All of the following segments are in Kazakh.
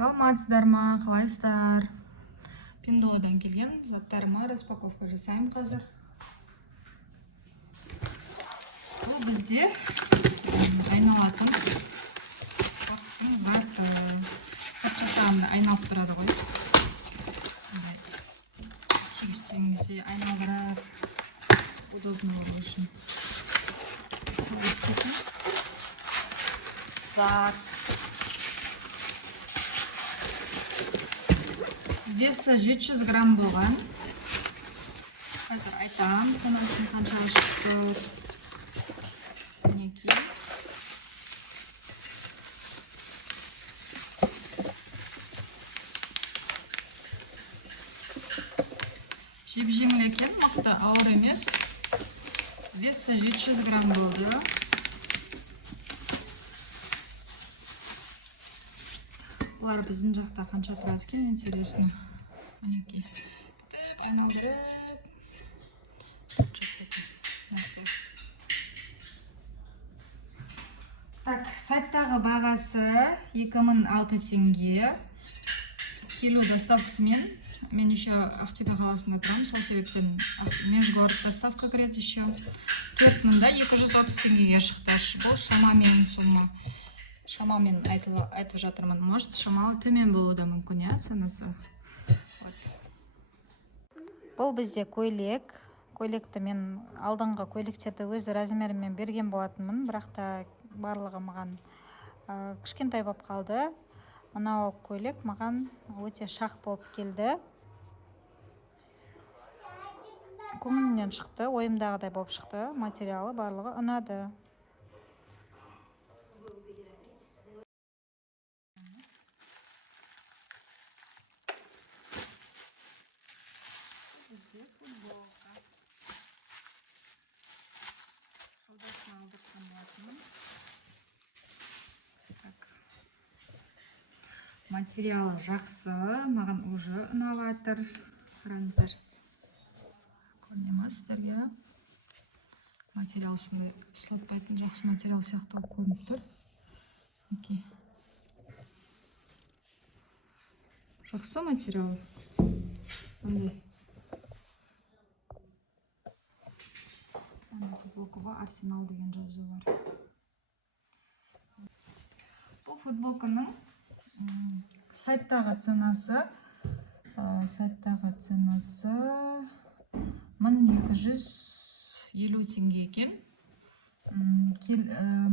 Саламатсыздар ма, қалайсыздар? Пиндодан келген заттарыма распаковка жасаймын қазір. Бұл бізде айналатын спорттың заты. Жасағанда айналып тұрады ғой. Тегістеңізде айналдырып, удобно болу үшін. Сол істейтін зат. Весі 700 грамм болған. Қазір айтам, санасын қанша шықты. Мінекей. Жеп-жеңіл екен, мықты ауыр емес. Весі 700 грамм болды. Бұлар біздің жақта қанша тұрады екен, интересно. Мінекей. Айналдырып жасайтын нәрсе. Так, сайттағы бағасы 2006 теңге. Келу доставкасымен. Мен еще Ақтөбе қаласында тұрамын, сол себептен межгород доставка кіреді еще. 4000-да 230 теңгеге шықты. Бұл шамамен сумма. Шамамен айтып жатырмын. Может, шамалы төмен болуы да мүмкін, иә, санасы. Бұл бізде көйлек. Көйлекті мен алдыңғы көйлектерді өз размерімен берген болатынмын, бірақ та барлығы маған кішкентай болып қалды. Мынау көйлек маған өте шақ болып келді. Көңілімнен шықты, ойымдағыдай болып шықты. Материалы барлығы ұнады. Бізде футболка. Жолдасын алдыртқан болатынмын. Материалы жақсы, маған уже ұнап жатыр. Қараңыздар. Көріне ме сіздерге? Материал сылатпайтын жақсы материал сияқты болып көрініп тұр. Окей. Жақсы материал. Қандай? Футболкаға Арсенал деген жазу бар. Бұл футболканың сайттағы ценасы 1250 теңге екен.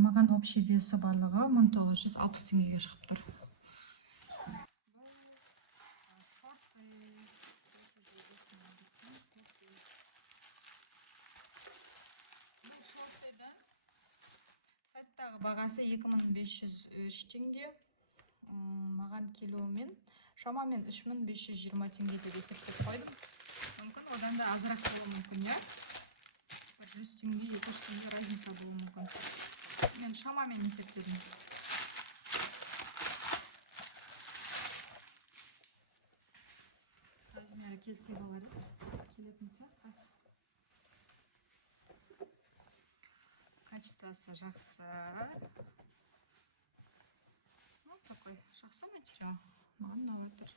Маған общий весі барлығы 1960 теңгеге шығып тұр. Сайттағы бағасы 2503 теңге. Маған келуімен шамамен 3520 теңге деп есептеп қойдым. Мүмкін одан да азырақ болуы мүмкін, иә? 100 теңге, 200 теңге разница болуы мүмкін. Мен шамамен есептедім. Размері келсе болар, келетін сияқты. Качествосы жақсы. Такой жақсы материал. Маған ұнап жатыр.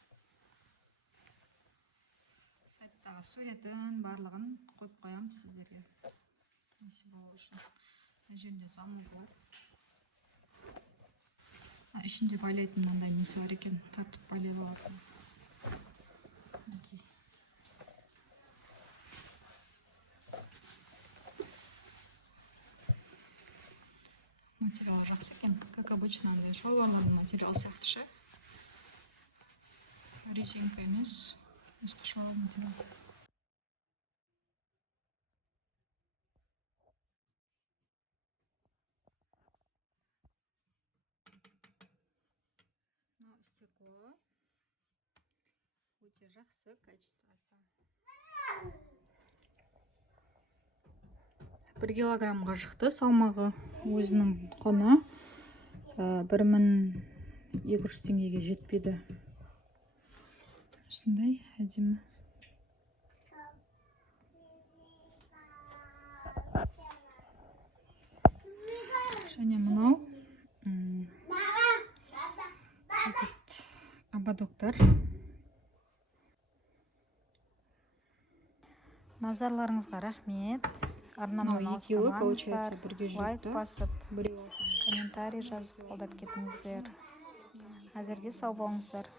Сайттағы суретін барлығын қойып қоямын сіздерге. Несі болу үшін. Мына жерінде замок бар. Ішінде байлайтын мынандай несі бар екен. Тартып байлай алатын. Материал жақсы екен. Как обычно, андай шалбарған материал сияқты ше. Резинка емес. Басқаша материал. Стекло. Өте жақсы качествосы. 1 килограммға шықты салмағы. Өзінің құны 1200 теңгеге жетпеді. Осындай әдемі. Және мынау ободоктар. Назарларыңызға рахмет. Арнамнан алыстамаңыздар. Лайк басып, комментарий жазып қолдап кетіңіздер. Әзірге сау болыңыздар.